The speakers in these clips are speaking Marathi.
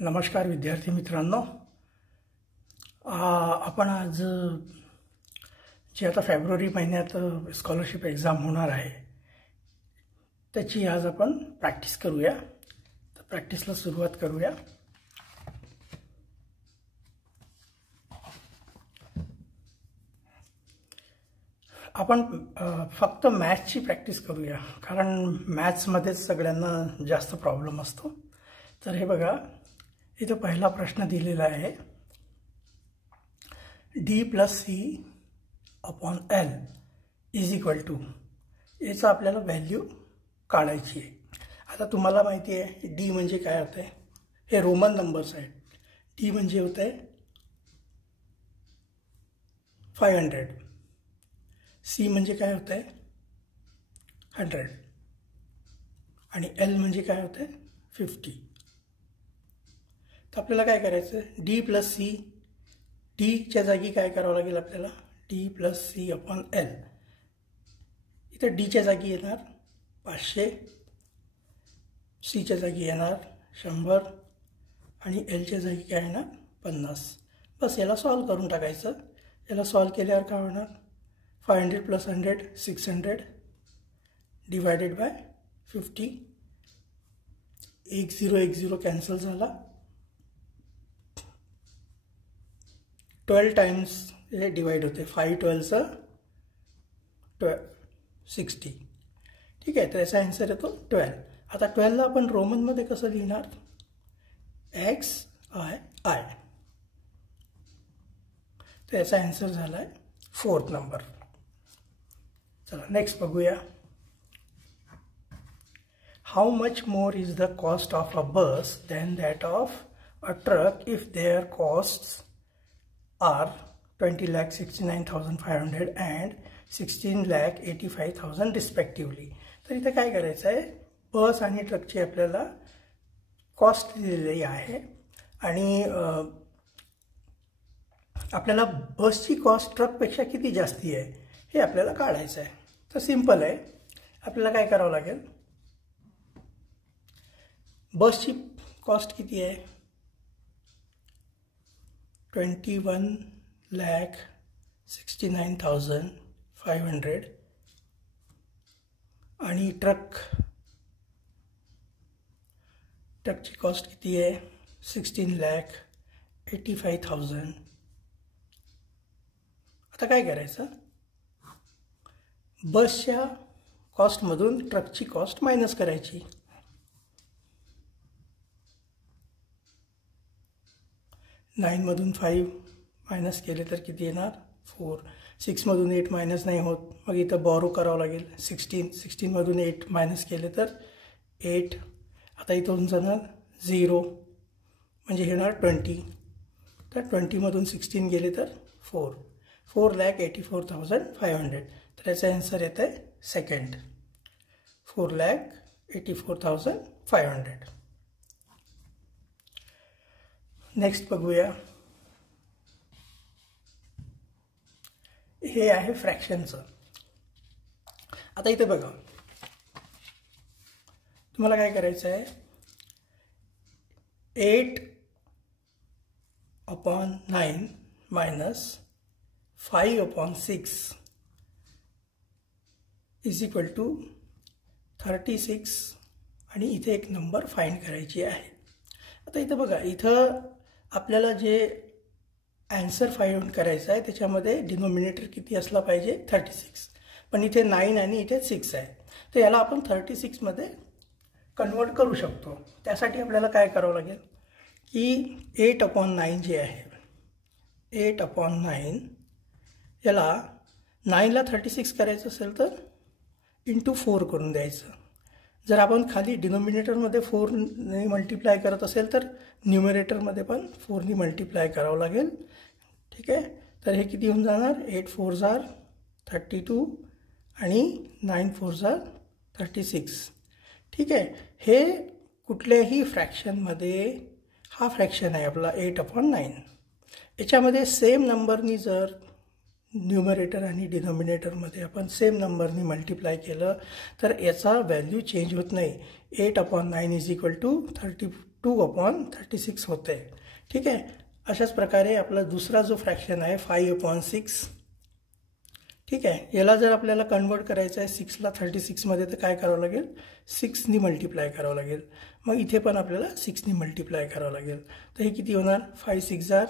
नमस्कार विद्यार्थी मित्रांनो, आपण आज जी आता फेब्रुवारी महिन्यात स्कॉलरशिप एग्जाम होणार आहे त्याची आज आपण प्रॅक्टिस करूया। तर प्रॅक्टिसला सुरुवात करूया। आपण फक्त मॅथ्सची प्रॅक्टिस करूया, कारण मॅथ्समध्येच सगळ्यांना जास्त प्रॉब्लेम असतो। तर हे बघा, इथे पहिला प्रश्न दिलेला आहे, D plus C upon L is equal to, याचा आपल्याला व्हॅल्यू काढायची आहे। आता तुम्हाला माहिती आहे डी म्हणजे काय होते, हे रोमन नंबर्स आहेत। डी म्हणजे होते 500, सी म्हणजे काय होते 100 आणि एल म्हणजे काय होते 50। तर आपल्याला काय करायचं, डी प्लस सी, डीच्या जागी काय करावं लागेल आपल्याला, D plus C upon L. इथे डीच्या जागी येणार 500, सीच्या जागी येणार 100 आणि एलच्या जागी काय येणार 50। बस याला सॉल्व करून टाकायचं। याला सॉल्व केल्यावर काय होणार, 500 प्लस 100 600 डिवायडेड बाय 50, 1 0 कॅन्सल झाला। 12 टाइम्स हे डिवाइड होते, 5 12 60। ठीक आहे, तर याचा आन्सर येतो 12। आता 12 ला आपण रोमनमध्ये कसं लिहिणार, एक्स आय आय। तर याचा आन्सर झाला आहे 4th नंबर। चला नेक्स्ट बघूया। How much more is the cost of a bus than that of a truck if there costs are 20,69,500 and 16,85,000 respectively। तर इथे काय करायचं आहे, बस आणि ट्रकची आपल्याला कॉस्ट दिलेली आहे आणि आपल्याला बसची कॉस्ट ट्रकपेक्षा किती जास्ती आहे हे आपल्याला काढायचं आहे। तर सिंपल आहे, आपल्याला काय करावं लागेल, बसची कॉस्ट किती आहे 21,69,500 आणि ट्रकची कॉस्ट किती आहे 16,85,000। आता काय करायचं, बसच्या कॉस्टमधून ट्रकची कॉस्ट मायनस करायची। 9 मधून 5 मायनस केले तर किती येणार 4। 6 मधून 8 मायनस नाही होत, मग इथं बॉरो करावं लागेल 16 मधून 8 मायनस केले तर 8। आता इथून जाणार 0 म्हणजे येणार 20, तर 20 मधून 16 गेले तर 4,84,500। तर याचा आन्सर येत आहे सेकंड, 4,84,500। नेक्स्ट बघूया, हे आहे फ्रॅक्शनचं। आता इथे बघा, तुम्हाला काय करायचं आहे, 8/9 मायनस 5/6 इज इक्वल टू 36 आणि इथे एक नंबर फाइंड करायची आहे। आता इथं बघा, इथं आपल्याला जे आन्सर फाइंड करायचं आहे त्याच्यामध्ये डिनोमिनेटर किती असला पाहिजे 36, पण इथे 9 आणि इथे 6 आहे। तर याला आपण 36 मध्ये कन्वर्ट करू शकतो। त्यासाठी आपल्याला काय करावं लागेल की 8/9 जे आहे, 8/9 याला 9ला 36 करायचं असेल तर इंटू 4 करून द्यायचं। जर आपण खाली डिनोमिनेटरमध्ये 4 ने मल्टिप्लाय करत असेल तर न्यूमरेटरमध्ये पण 4 ने मल्टिप्लाय करावं लागेल। ठीक आहे, तर हे किती होऊन जाणार, 8 4 32 आणि 9 4 36। ठीक आहे, हे कुठल्याही फ्रॅक्शनमध्ये, हा फ्रॅक्शन आहे आपला 8/9, याच्यामध्ये सेम नंबरनी जर न्यूमरेटर आणि डिनॉमिनेटरमध्ये आपण सेम नंबरनी मल्टिप्लाय केलं तर याचा व्हॅल्यू चेंज होत नाही. 8/9 इज इक्वल टू 32/36 होते. ठीक आहे. अशाच प्रकारे आपला दुसरा जो फ्रॅक्शन आहे 5/6. ठीक आहे. याला जर आपल्याला कन्वर्ट करायचं आहे 6ला 36मध्ये तर काय करावं लागेल, 6नी मल्टिप्लाय करावं लागेल. मग इथे पण आपल्याला 6नी मल्टिप्लाय करावं लागेल. तर हे किती होणार, 5 6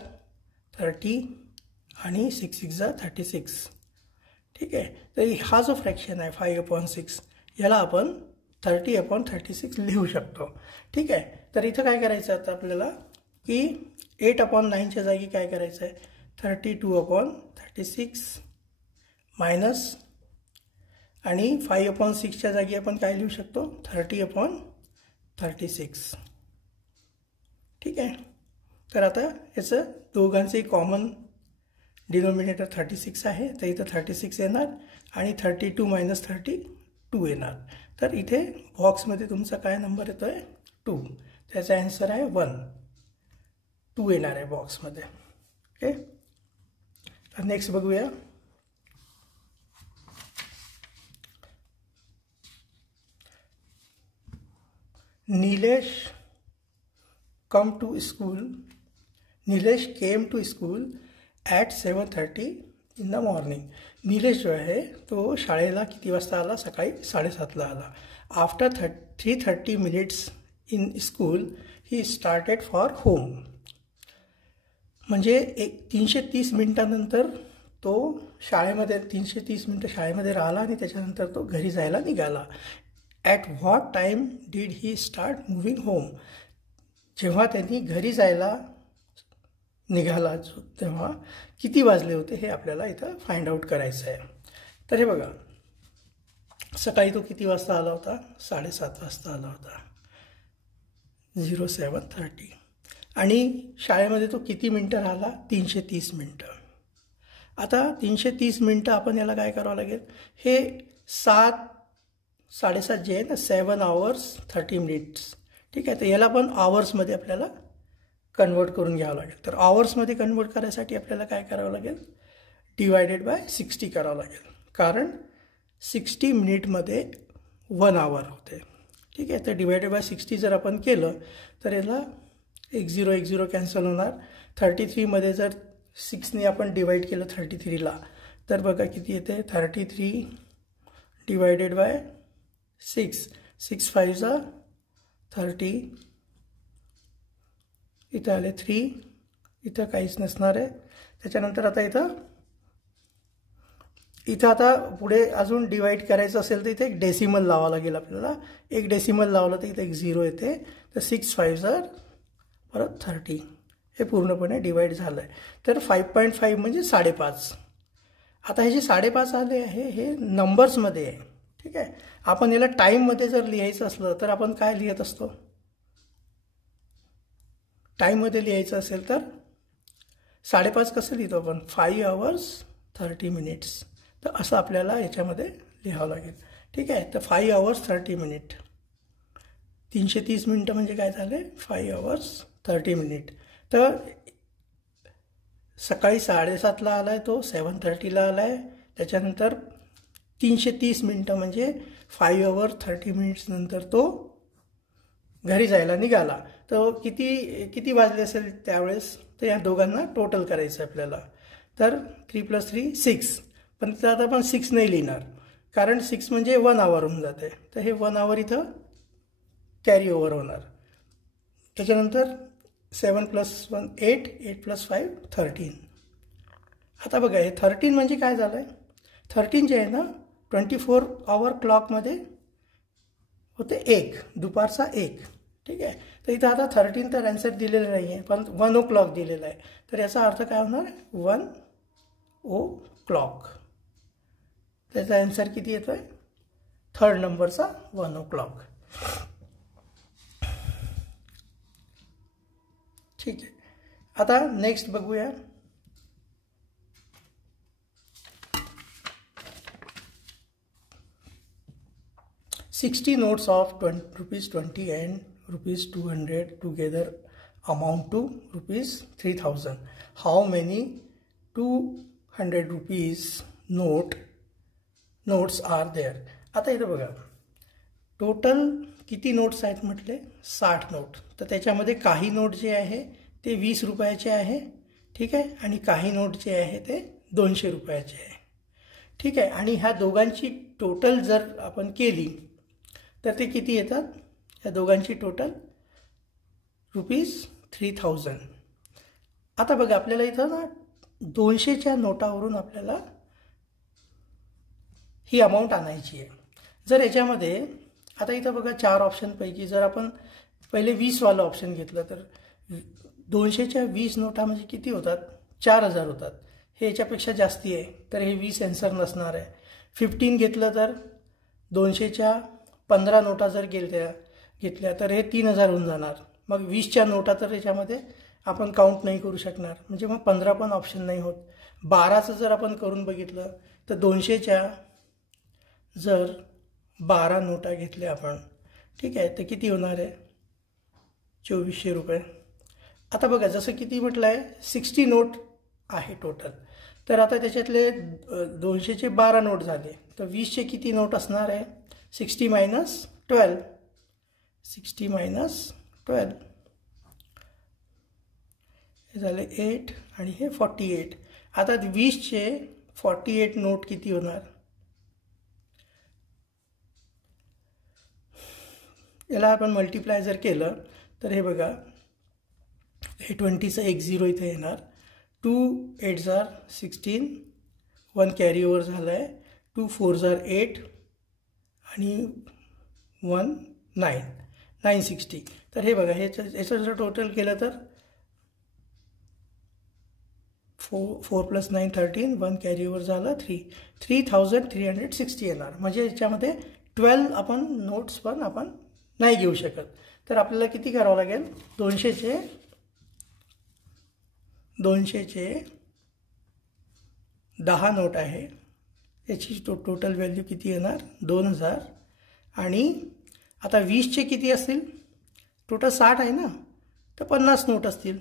30 आणि 6 6 36. ठीक आहे. तर हा जो फ्रॅक्शन आहे 5/6 याला आपण 30/36 लिहू शकतो. ठीक आहे. तर इथं काय करायचं आता आपल्याला की 8/9च्या जागी काय करायचं आहे, 32/36 मायनस आणि 5/6च्या जागी आपण काय लिहू शकतो, 30/36. ठीक आहे. तर आता याचं दोघांचे कॉमन डिनॉमिनेटर 36 आहे, तर इथं 36 येणार आणि 32 मायनस 32 येणार. तर इथे बॉक्समध्ये तुमचा काय नंबर येतो आहे, 2. त्याचा ॲन्सर आहे 1. 2 येणार आहे बॉक्समध्ये. ओके. तर नेक्स्ट बघूया. Nilesh came to school at 7:30 in the morning. Nilesh जो आहे तो शाळेला किती वाजता आला, सकाळी 7:30ला आला. After 3:30 minutes in school he started for home. म्हणजे 330 मिनिटानंतर तो शाळेमध्ये 330 मिनिटं शाळेमध्ये राहिला आणि त्याच्यानंतर तो घरी जायला निघाला. At what time did he start moving home. जेव्हा त्यांनी घरी जायला निघाला तेव्हा किती वाजले होते हे आपल्याला इथं फाइंड आउट करायचं आहे. तर हे बघा, सकाळी तो किती वाजता आला होता, 7:30 वाजता आला होता, 07:30. आणि शाळेमध्ये तो किती मिनटं राहिला, 330 मिनटं. आता 330 मिनटं आपण याला काय करावं लागेल, हे 7:30 जे आहे ना, 7 hours 30 minutes. ठीक आहे. तर याला पण आवर्समध्ये आपल्याला कन्वर्ट करून घ्यावं लागेल. तर आवर्समध्ये कन्वर्ट करायसाठी आपल्याला काय करावं लागेल, डिवायडेड बाय 60 करावं लागेल. कारण 60 मिनिटमध्ये 1 hour होते. ठीक आहे. तर डिवायडेड बाय 60 जर आपण केलं तर याला 1 0 कॅन्सल होणार. 33मध्ये जर 6ने आपण डिवाइड केलं 33ला तर बघा किती येते, 33 डिवायडेड बाय 6. 6 5 30. इथं आले 3. इथं काहीच नसणार आहे. त्याच्यानंतर आता इथं आता पुढे अजून डिवाइड करायचं असेल तर इथे एक डेसिमल लावावं लागेल आपल्याला. एक डेसिमल लावलं तर इथे एक 0 येते. तर 6 5 परत 30. हे पूर्णपणे डिवाइड झालं आहे. तर 5.5 म्हणजे 5.5. आता हे जे 5.5 आले आहे हे नंबर्समध्ये आहे. ठीक आहे. आपण याला टाईममध्ये जर लिहायचं असलं तर आपण काय लिहित असतो, टाईममध्ये लिहायचं असेल तर 5.5 कसं लिहितो आपण, 5 hours 30 minutes. तर असं आपल्याला याच्यामध्ये लिहावं लागेल. ठीक आहे. तर 5 hours 30 minutes. 330 मिनटं म्हणजे काय झाले, 5 hours 30 minutes. तर सकाळी 7:30ला आला आहे तो, 7:30ला आला आहे. त्याच्यानंतर 330 मिनटं म्हणजे 5 hours 30 minutes नंतर तो घरी जायला निघाला. तर किती वाजले असेल त्यावेळेस, तर या दोघांना टोटल करायचं आहे आपल्याला. तर 3 + 3 6. पण तिथं आता आपण 6 नाही लिहिणार कारण 6 म्हणजे 1 hour होऊन जाते. तर हे 1 hour इथं कॅरी ओव्हर होणार. त्याच्यानंतर 7 + 1 8, 8 + 5 13. आता बघा हे 13 म्हणजे काय झालं आहे, 13 जे आहे ना 24 hour क्लॉकमध्ये होते 1, दुपारचा 1. ठीक आहे. तर इथं आता 13 तर ॲन्सर दिलेलं नाही आहे, पण 1 o'clock दिलेला आहे. तर याचा अर्थ काय होणार, 1 o'clock. त्याचा ॲन्सर किती येतो आहे, 3rd नंबरचा 1 o'clock. ठीक आहे. आता नेक्स्ट बघूया. ₹60 notes of ₹20 and ₹200 together amount to ₹3,000. How many 2 100 rupees notes are there. आता इथं बघा टोटल किती नोट्स आहेत म्हटले 60 नोट. तर त्याच्यामध्ये काही नोट जे आहे ते 20 रुपयाचे आहे, ठीक आहे, आणि काही नोट जे आहे ते 200 रुपयाचे आहे, ठीक आहे. आणि ह्या दोघांची टोटल जर आपण केली तर ते किती येतात, ह्या दोघांची टोटल ₹3000. आता बघा आपल्याला इथं ना 200च्या नोटावरून आपल्याला ही अमाऊंट आणायची आहे. जर याच्यामध्ये आता इथं बघा 4 ऑप्शनपैकी जर आपण पहिले 20वालं ऑप्शन घेतलं तर 200च्या 20 नोटा म्हणजे किती होतात, 4000 होतात. हे याच्यापेक्षा जास्ती आहे तर हे 20 आन्सर नसणार आहे. 15 घेतलं तर 200च्या 15 नोटा जर घेतल्या तर हे 3000 होऊन जाणार. मग 20च्या नोटा तर याच्यामध्ये आपण काउंट नाही करू शकणार, म्हणजे मग 15 पण ऑप्शन नाही होत. 12चं जर आपण करून बघितलं तर 200च्या जर 12 नोटा घेतल्या आपण, ठीक आहे, तर किती होणार आहे 2400 रुपये. आता बघा जसं किती म्हटलं आहे 60 नोट आहे टोटल. तर आता त्याच्यातले 200चे 12 नोट झाले तर 20चे किती नोट असणार आहे, 60 मायनस 12 हे झाले 8 आणि हे 48. आता 20चे 48 नोट किती होणार, याला आपण मल्टिप्लाय जर केलं तर हे बघा हे 20चं 10 इथे येणार, 2 8s are 16, 1 कॅरी ओव्हर झाला आहे, 2 4s are 8 आणि 1 9 960. तर हे बघा याचं जर टोटल केलं तर 4 + 9 13, 1 कॅरी ओव्हर झाला 3360 येणार. म्हणजे याच्यामध्ये 12 आपण नोट्स पण आपण नाही घेऊ शकत. तर आपल्याला किती करावं लागेल, 200चे 10 नोट आहे याची टोटल व्हॅल्यू किती येणार 2000. आणि आता 20चे किती असतील, टोटल 60 आहे ना तर 50 नोट असतील,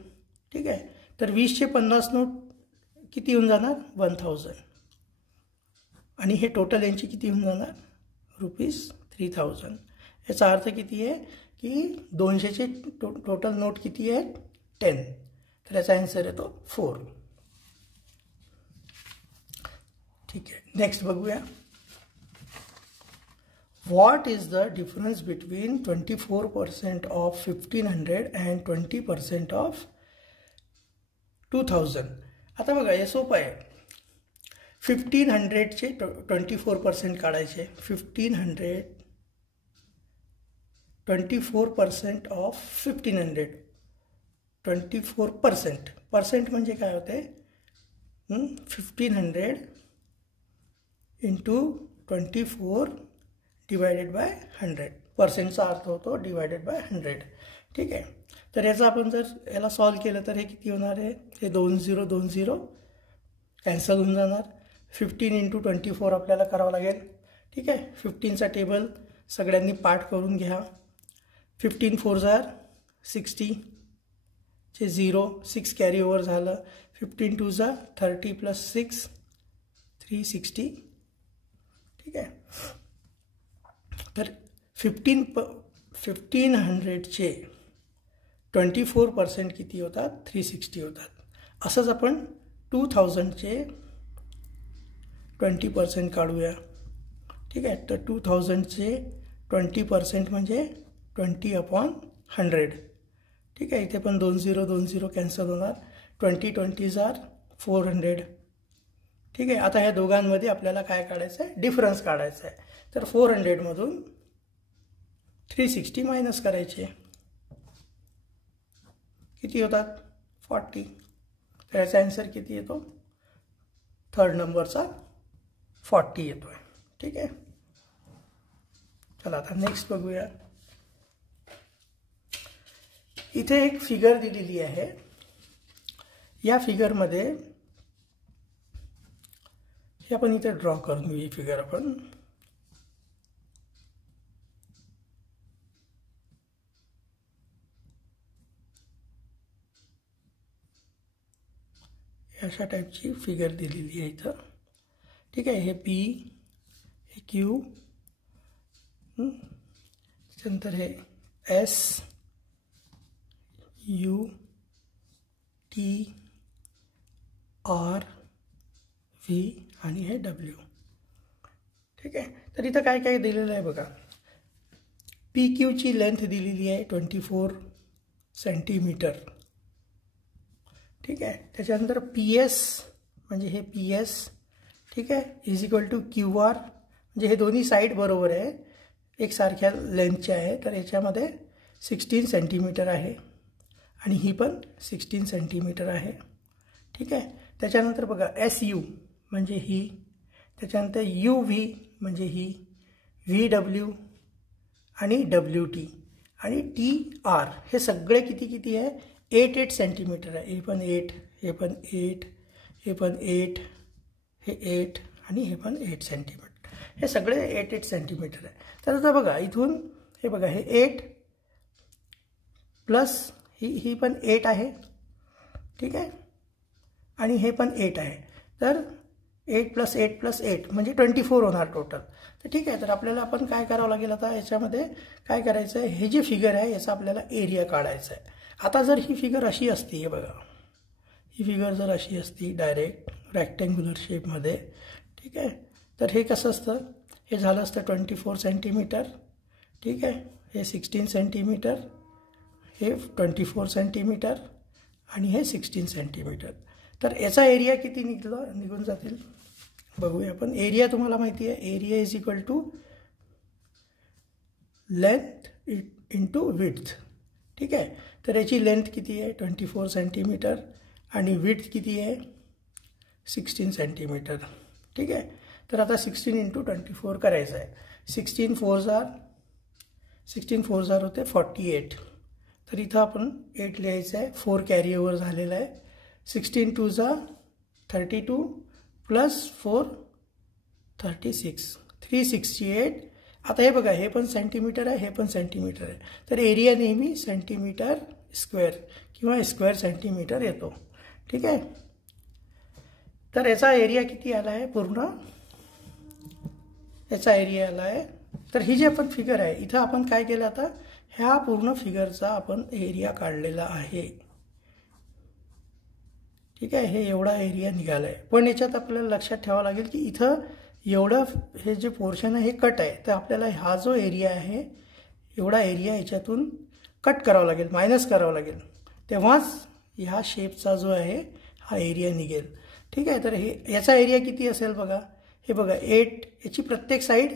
ठीक आहे. तर 20चे 50 नोट किती होऊन जाणार 1000. आणि हे टोटल यांची किती होऊन जाणार ₹3000. याचा अर्थ किती आहे की 200चे टोटल नोट किती आहे 10. तर याचा आन्सर येतो 4. ठीक आहे, नेक्स्ट बघूया. What is the difference between 24% of 1500 and 20% of 2000. आता बघा हे सोपं आहे. 1500चे 24% काढायचे. 1500 24% ऑफ 1500, 24% पर्सेंट म्हणजे काय होते 1500 इंटू 24 डिवायडेड बाय 100. पर्सेंटचा अर्थ होतो डिवायडेड बाय 100, ठीक आहे. तर याचं आपण जर याला सॉल्व केलं तर हे किती होणार आहे, हे 20 कॅन्सल होऊन जाणार. 15 इंटू 24 आपल्याला करावं लागेल, ठीक आहे. 15चा टेबल सगळ्यांनी पाठ करून घ्या. 15 4s are 60 चे 0, 6 कॅरी ओव्हर झालं. 15 2s are 30 + 6 360, ठीक आहे. तर 1500चे 24% किती होतात 360 होतात. असंच आपण 2000चे 20% काढूया, ठीक आहे. तर 2000चे 20% म्हणजे 20/100, ठीक आहे. इथे पण 20 कॅन्सल होणार. 20 20s are 400, ठीक आहे. आता ह्या दोघांमध्ये आपल्याला काय काढायचं आहे, डिफरन्स काढायचा आहे. तर 400मधून 360 मायनस करायचे, किती होतात 40. तर याचा आन्सर किती येतो, 3rd नंबरचा 40 येतो आहे, ठीक आहे. चला आता नेक्स्ट बघूया. इथे एक फिगर दिलेली आहे. या फिगरमध्ये हे आपण इथे ड्रॉ करून घेऊ. ही फिगर आपण अशा टाईपची फिगर दिलेली आहे इथं. ठीक आहे. हे पी, हे क्यू, त्याच्यानंतर हे S, U, T, R, V आणि हे डब्ल्यू. ठीक आहे. तर इथं काय काय दिलेलं आहे बघा. पी क्यूची लेंथ दिलेली आहे 24 सेंटीमीटर. ठीक आहे. त्याच्यानंतर पी एस म्हणजे हे पी एस, ठीक आहे, is equal to Q R, म्हणजे हे दोन्ही साईड बरोबर आहे, एकसारख्या लेंथचे आहे. तर याच्यामध्ये 16 सेंटीमीटर आहे आणि ही पण 16 सेंटीमीटर आहे. ठीक आहे. त्याच्यानंतर बघा एस यू म्हणजे ही, त्याच्यानंतर यू व्ही म्हणजे ही, व्ही डब्ल्यू आणि डब्ल्यू टी आणि टी आर हे सगळे किती किती आहे 8 सेंटीमीटर आहे. हे पण 8, हे पण 8, हे पण 8, हे 8 आणि हे पण 8 सेंटीमीटर. हे सगळे 8 सेंटीमीटर आहे. तर आता बघा इथून हे बघा हे 8 प्लस ही पण 8 आहे. ठीक आहे. आणि हे पण 8 आहे. तर 8 + 8 + 8 म्हणजे 24 होणार टोटल. तर ठीक आहे. तर आपल्याला आपण काय करावं लागेल आता याच्यामध्ये काय करायचं आहे, हे जे फिगर आहे याचा आपल्याला एरिया काढायचा आहे. आता जर ही फिगर अशी असती, हे बघा ही फिगर जर अशी असती डायरेक्ट रेक्टँग्युलर शेपमध्ये, ठीक आहे, तर हे कसं असतं, हे झालं असतं 24 सेंटीमीटर. ठीक आहे. हे 16 सेंटीमीटर, हे 24 सेंटीमीटर आणि हे 16 सेंटीमीटर. तर याचा एरिया किती निघून जातील बघूया आपण. एरिया तुम्हाला माहिती आहे, area is equal to length into width. ठीक आहे. तर याची लेंथ किती आहे 24 सेंटीमीटर आणि विड्थ किती आहे 16 सेंटीमीटर. ठीक आहे. तर आता 16 × 24 करायचं आहे. 16 4 होते 48. तर इथं आपण 8 लिहायचं आहे, 4 कॅरी ओव्हर झालेला आहे. 16 2 32 प्लस 4 36 368. आता हे बघा हे पण सेंटीमीटर आहे, हे पण सेंटीमीटर आहे. तर एरिया नेहमी सेंटीमीटर स्क्वेअर किंवा स्क्वेअर सेंटीमीटर येतो. ठीक आहे. तर याचा एरिया किती आला आहे पूर्ण, याचा एरिया आला आहे. तर ही जी आपण फिगर आहे इथं आपण काय केलं, आता ह्या पूर्ण फिगरचा आपण एरिया काढलेला आहे. ठीक आहे. हे एवढा एरिया निघाला आहे. पण याच्यात आपल्याला लक्षात ठेवावं लागेल की इथं एवढं हे जे पोर्शन आहे हे कट आहे. तर आपल्याला हा जो एरिया आहे एवढा एरिया याच्यातून कट करावा लागेल, मायनस करावा लागेल, तेव्हाच ह्या शेपचा जो आहे हा एरिया निघेल. ठीक आहे. तर हे याचा एरिया किती असेल बघा, हे बघा 8, याची प्रत्येक साईड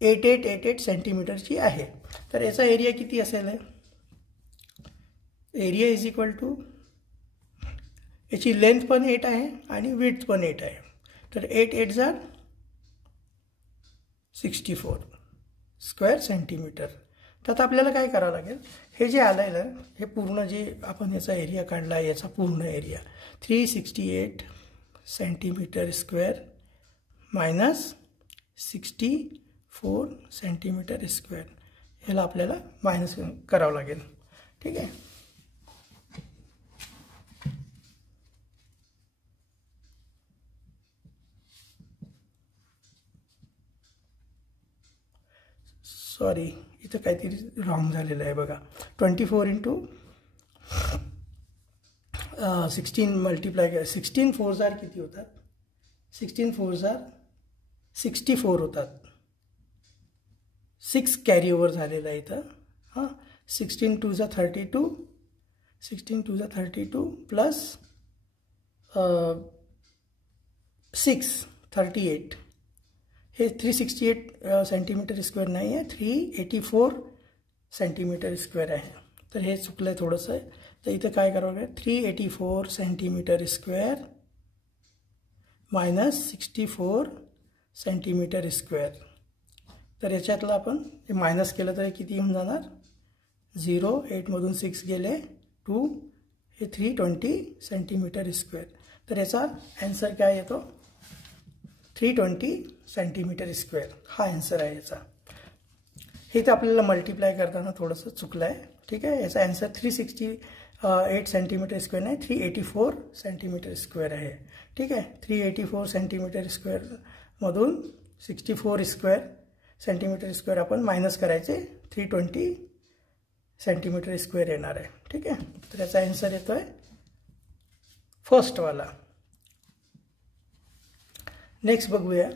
8 सेंटीमीटरची आहे. तर याचा एरिया किती असेल, एरिया इज इक्वल टू याची लेंथ पण 8 आहे आणि विड्थ पण 8 आहे. तर 8 8 64 स्क्वेअर सेंटीमीटर. तर आता आपल्याला काय करावं लागेल, हे जे आलं आहे ना हे पूर्ण जे आपण याचा एरिया काढला आहे याचा पूर्ण area 368 centimetre square minus 64 centimetre square, ह्याला आपल्याला मायनस करावं लागेल. ठीक आहे. सॉरी इथं काहीतरी रॉंग झालेलं आहे बघा. 24 × 16 मल्टिप्लाय केलं, 16 4 किती होतात, 16 4 64 होतात. 6 कॅरी ओव्हर झालेला आहे इथं. हां 16 2 32, 16 2 32 प्लस 6 38. हे 368 सेंटीमीटर स्क्वेअर नाही आहे, 384 सेंटीमीटर स्क्वेअर आहे. तर हे चुकलं आहे थोडंसं. तर इथं काय करावं लागेल, 384 centimetre square minus 64 centimetre square. तर याच्यातलं आपण हे मायनस केलं तर किती होऊन जाणार, 0 8मधून 6 गेले 2, हे 320 सेंटीमीटर स्क्वेअर. तर याचा ॲन्सर काय येतो 320 सेंटीमीटर स्क्वेअर हा ॲन्सर आहे याचा. हे तर आपल्याला मल्टिप्लाय करताना थोडंसं चुकलं आहे. ठीक आहे. याचा ॲन्सर 360 8 सेंटीमीटर स्क्वेअर नाही 384 सेंटीमीटर स्क्वेअर आहे. ठीक आहे. 384 सेंटीमीटर स्क्वेअरमधून 64 सेंटीमीटर स्क्वेअर आपण मायनस करायचे 320 सेंटीमीटर स्क्वेअर येणार आहे. ठीक आहे. तर याचा आन्सर येतोय फर्स्टवाला. नेक्स्ट बघूया.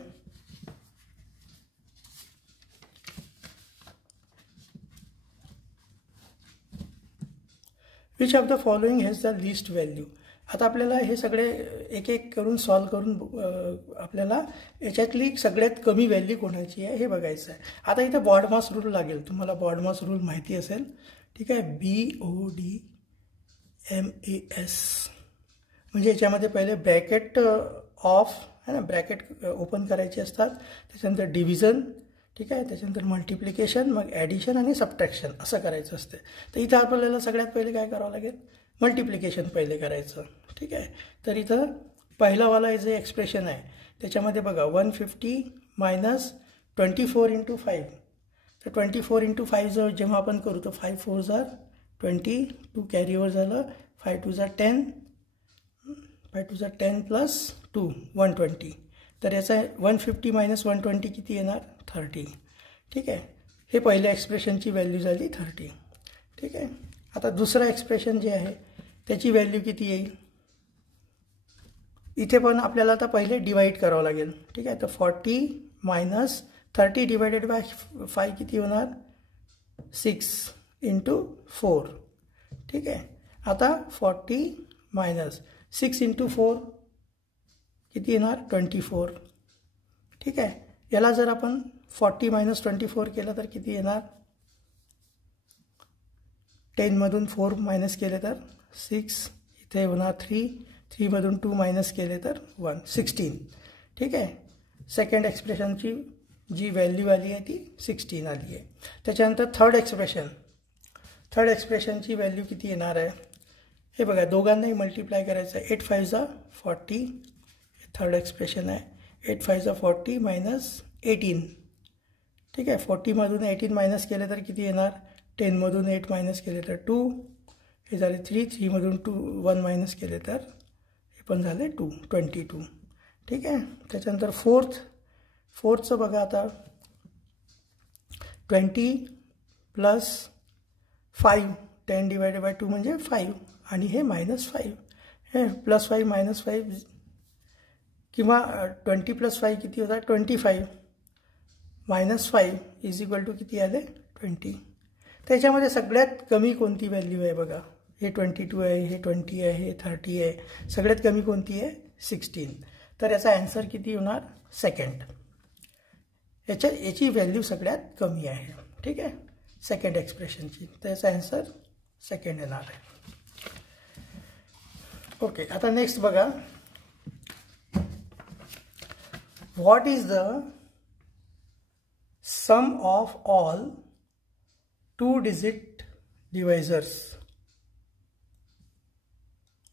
Which of the following has the list value. आता आपल्याला हे सगळे एक एक करून सॉल्व करून आपल्याला याच्यातली सगळ्यात कमी व्हॅल्यू कोणाची आहे हे बघायचं आहे. आता इथं बॉडमास रूल लागेल. तुम्हाला बॉडमास रूल माहिती असेल. ठीक आहे. BODMAS म्हणजे याच्यामध्ये पहिले ब्रॅकेट ऑफ है ना, ब्रॅकेट ओपन करायचे असतात. त्याच्यानंतर डिव्हिजन. ठीक आहे. त्याच्यानंतर मल्टिप्लिकेशन, मग ॲडिशन आणि सबट्रॅक्शन असं करायचं असते. तर इथं आपल्याला सगळ्यात पहिले काय करावं लागेल, मल्टिप्लिकेशन पहिले करायचं. ठीक आहे. तर इथं पहिलावाला जे एक्सप्रेशन आहे त्याच्यामध्ये बघा 150 मायनस 24 इंटू 5. तर 24 इंटू 5 जर जेव्हा आपण करू तर 5 4 जार 20, 2 कॅरी ओव्हर झालं, 5 2 जार 10, 5 2 जार 10 प्लस 2 120. तर याचा 150 मायनस 120 किती येणार 30. ठीक आहे. हे पहिल्या एक्सप्रेशनची व्हॅल्यू झाली 30. ठीक आहे. आता दुसरा एक्सप्रेशन जे आहे त्याची व्हॅल्यू किती येईल. इथे पण आपल्याला आता पहिले डिवाइड करावं लागेल. ठीक आहे. तर 40 मायनस 30 डिवायडेड बाय 5 किती होणार 6 इंटू 4. ठीक आहे. आता 40 मायनस 6 इंटू 4 किती येणार 24. ठीक आहे. याला जर आपण 40 मायनस 24 केलं तर किती येणार 10 मधून 4 मायनस केले तर 6, इथे होणार 3 मधून 2 मायनस केले तर 1 16. ठीक आहे. सेकंड एक्सप्रेशनची जी व्हॅल्यू आली आहे ती 16 आली आहे. त्याच्यानंतर थर्ड एक्सप्रेशनची व्हॅल्यू किती येणार आहे हे बघा. दोघांनाही मल्टिप्लाय करायचं आहे. 8 5 जा 40 थर्ड एक्सप्रेशन आहे. 8 5 जा 40 मायनस 18. ठीक आहे. 40मधून 18 मायनस केले तर किती येणार 10 मधून 8 मायनस केले तर 2, हे झाले 3 मधून 1 मायनस केले तर हे पण झाले 22. ठीक आहे. त्याच्यानंतर फोर्थचं बघा. आता 20 प्लस 5 10 डिवायडेड बाय 2 म्हणजे 5 आणि हे मायनस 5 हे प्लस 5 मायनस 5 किंवा 20 प्लस 5 किती होता 25 मायनस 5 इज इक्वल टू किती आले 20. त्याच्यामध्ये सगळ्यात कमी कोणती व्हॅल्यू आहे बघा. हे 22 आहे, हे 20 आहे, हे 30 आहे. सगळ्यात कमी कोणती आहे 16. तर याचा आन्सर किती होणार सेकंड. याची व्हॅल्यू सगळ्यात कमी आहे. ठीक आहे. सेकंड एक्सप्रेशनची. तर याचा आन्सर सेकंड येणार आहे. ओके. आता नेक्स्ट बघा. What is the sum of all 2 digit divisors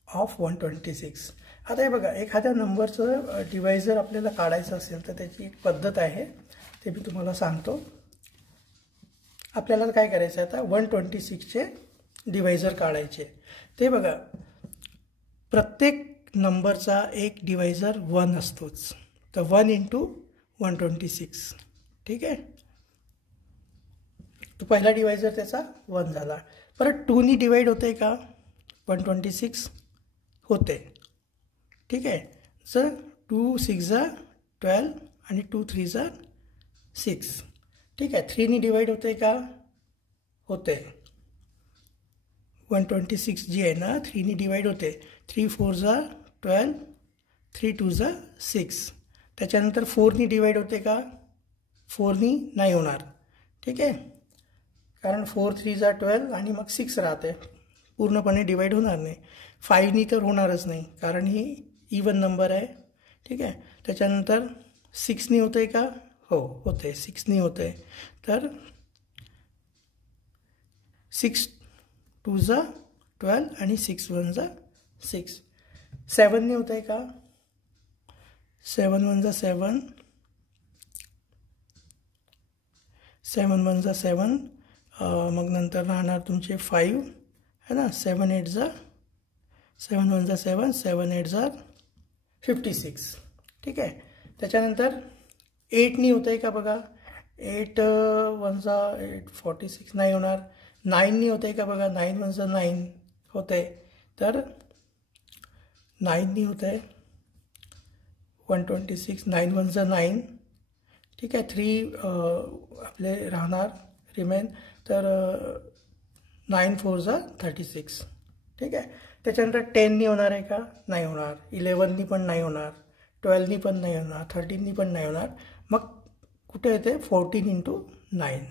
of 126. आता हे बघा. एखाद्या नंबरचं डिवायझर आपल्याला काढायचं असेल तर त्याची एक पद्धत आहे, ते मी तुम्हाला सांगतो. आपल्याला काय करायचं आहे आता 126चे डिवायझर काढायचे. ते बघा प्रत्येक नंबरचा एक डिवायझर 1 असतोच. तर 1 इंटू 126. ठीक आहे. तो पहिला डिवायझर त्याचा 1 झाला. परत 2नी डिवाइड होते का 126 होते. ठीक आहे. सर 2 6 जा 12 आणि 2 3 जा 6. ठीक आहे. 3नी डिवाइड होते का होते. 126 जी आहे ना 3नी डिवाइड होते. 3 4 जा 12, 3 2 जा 6. त्याच्यानंतर 4नी डिवाइड होते का 4नी नाही होणार. ठीक आहे. कारण 4 3 जा 12 आणि मग 6 राहते. पूर्णपणे डिवाइड होणार नाही. 5नी तर होणारच नाही कारण ही इवन नंबर आहे. ठीक आहे. त्याच्यानंतर 6नी होते का हो होते. 6नी होते. तर 6 2 जा 12 आणि 6 1 जा 6. 7नी होते का 7 1 जा 7, 7 1 जा 7. मग नंतर राहणार तुमचे 5 है ना. 7 8 जा 7 1 जा 7 7 8 जा 56. ठीक आहे. त्याच्यानंतर 8नी होतं आहे का बघा. 8 1 जा 8 46 नाही होणार. 9नी होतं आहे का बघा. 9 1 जा 9 होतं आहे. तर 9नी होतं आहे 126. 9 1 जा 9. ठीक आहे. 3 आपले राहणार रिमेन. तर 9 4 जा 36. ठीक आहे. त्याच्यानंतर 10नी होणार आहे का. नाही होणार. 11नी पण नाही होणार. 12नी पण नाही होणार. 13नी पण नाही होणार. मग कुठे येते 14 × 9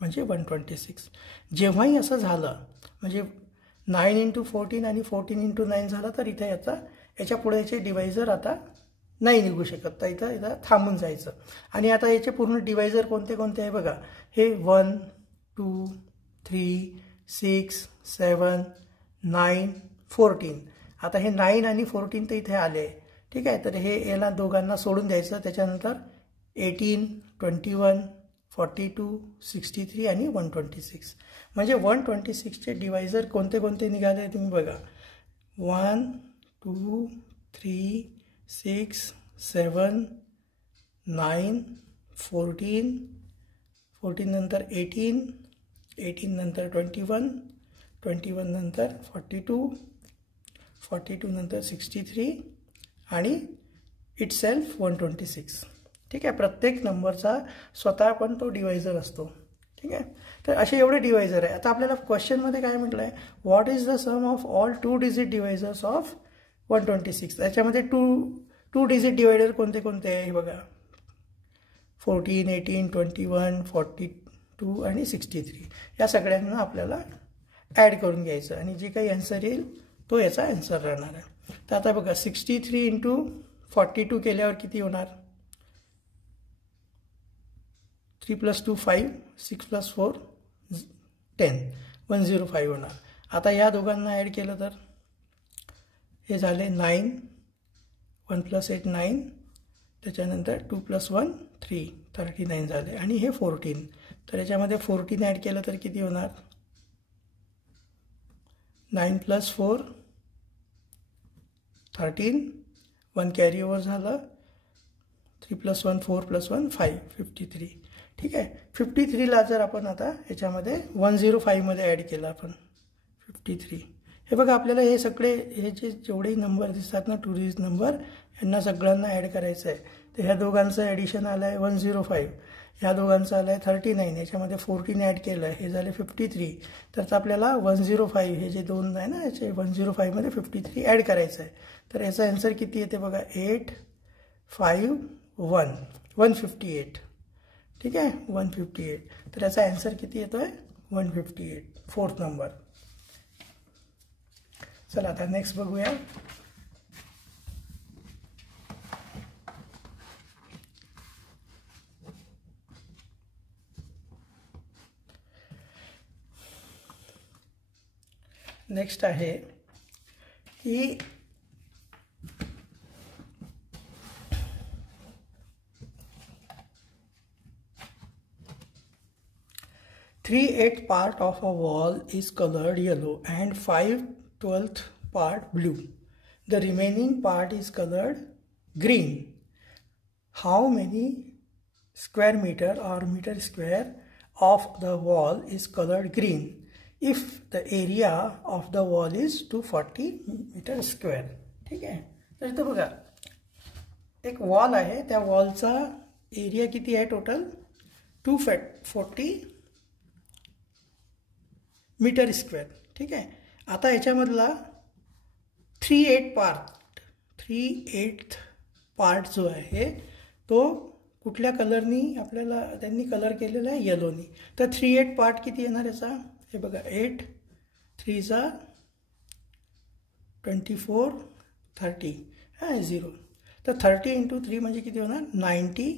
म्हणजे 126. जेव्हाही असं झालं म्हणजे 9 × 14 आणि 14 × 9 झालं तर इथे याच्या पुढे याचे डिवायझर आता नाही निघू शकत. तर इथं थांबून जायचं. आणि आता याचे पूर्ण डिवायझर कोणते कोणते आहे बघा. हे 1 2 3 6 7 9 14. आता हे 9 आणि 14 तर इथे आले. ठीक आहे. तर हे याला दोघांना सोडून द्यायचं. त्याच्यानंतर 18 21 42 63 आणि 126. म्हणजे 126चे डिवायझर कोणते कोणते निघाले तुम्ही बघा. 1 2 3 6 7 9 14 14 नंतर 18 18 नंतर 21 21 नंतर 42 42 नंतर 63 आणि इटसेल्फ 126. ठीक आहे. प्रत्येक नंबरचा स्वतः पण तो डिवायझर असतो. ठीक आहे. तर असे एवढे डिवायझर आहे. आता आपल्याला क्वेश्चनमध्ये काय म्हटलं आहे. What is the sum of all 2 digit divisors of 126. त्याच्यामध्ये टू डिजिट डिवायडर कोणते कोणते आहे हे बघा. 14 18 21 42 आणि 63. या सगळ्यांना आपल्याला ॲड करून घ्यायचं आणि जे काही आन्सर येईल तो याचा आन्सर राहणार आहे. तर आता बघा 63 × 42 केल्यावर किती होणार. 3 + 2 5 6 + 4 10 105 होणार. आता या दोघांना ॲड केलं तर हे झाले 9 1 + 8 9. त्याच्यानंतर 2 + 1 3 39 झाले आणि हे 14. तर याच्यामध्ये 14 ॲड केलं तर किती होणार. 9 + 4 13 1 कॅरी ओव्हर झालं. 3 + 1 4 + 1 5 53. ठीक आहे. 53ला जर आपण आता याच्यामध्ये 105मध्ये ॲड केलं आपण 53. हे बघा आपल्याला हे सगळे हे जेवढेही नंबर दिसतात ना 2 डिजिट नंबर यांना सगळ्यांना ॲड करायचं आहे. तर ह्या दोघांचं ॲडिशन आलं आहे 105. ह्या दोघांचं आलं आहे 39. याच्यामध्ये 14 ॲड केलं हे झाले 53. तर आपल्याला 105 हे जे दोन आहे ना याचे 105मध्ये 53 ॲड करायचं आहे. तर याचा आन्सर किती येते बघा 8 5 1 158. ठीक आहे 158. तर याचा आन्सर किती येतो आहे 158. 4th number. चला आता नेक्स्ट बघूया. नेक्स्ट आहे की 3/8 part of a wall is colored yellow and 5/12 part blue. The remaining part is colored green. How many square meter or meter square of the wall is colored green if the area of the wall is 240 meter square? ठीक आहे. तर इथं बघा एक वॉल आहे. त्या वॉलचा एरिया किती आहे टोटल 240 मीटर स्क्वेअर. ठीक आहे. आता याच्यामधला 3/8 पार्ट जो आहे तो कुठल्या कलरनी आपल्याला त्यांनी कलर केलेला आहे येलोनी. तर 3/8 पार्ट किती येणार याचा हे बघा 8 3 जा 24 30 0. तर 30 × 3 म्हणजे किती होणार 90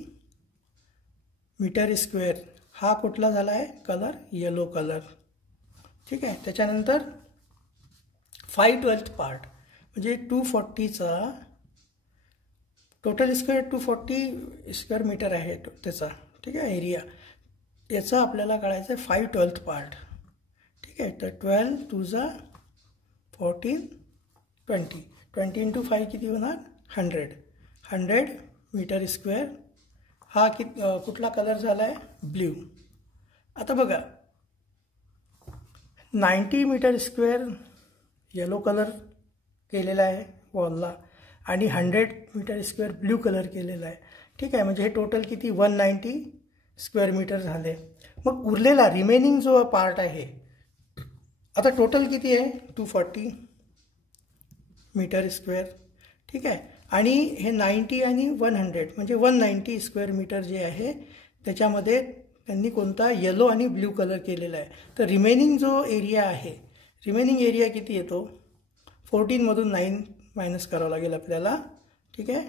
मीटर स्क्वेअर. हा कुठला झाला आहे कलर येलो कलर. ठीक आहे. त्याच्यानंतर 5/12 पार्ट म्हणजे 240चा टोटल स्क्वेअर 240 स्क्वेअर मीटर आहे त्याचा. ठीक आहे एरिया. याचा आपल्याला काढायचं आहे 5/12 पार्ट. ठीक आहे. तर 12 2 जा 14, 20. 20 इंटू 5 किती होणार 100 मीटर स्क्वेअर. हा कुठला कलर झाला आहे ब्ल्यू. आता बघा 90 मीटर स्क्वेअर येलो कलर केलेला आहे वॉलला आणि 100 मीटर स्क्वेअर ब्ल्यू कलर केलेला आहे. ठीक आहे, म्हणजे हे टोटल किती 190 स्क्वेअर मीटर झाले. मग उरलेला रिमेनिंग जो पार्ट आहे आता टोटल किती आहे 240 मीटर स्क्वेअर. ठीक आहे, आणि हे 90 आणि 100 म्हणजे 190 स्क्वेअर मीटर जे आहे त्याच्यामध्ये त्यांनी कोणता येलो आणि ब्ल्यू कलर केलेला आहे. तर रिमेनिंग जो एरिया आहे रिमेनिंग एरिया किती येतो 14मधून 9 मायनस करावं लागेल आपल्याला. ठीक आहे,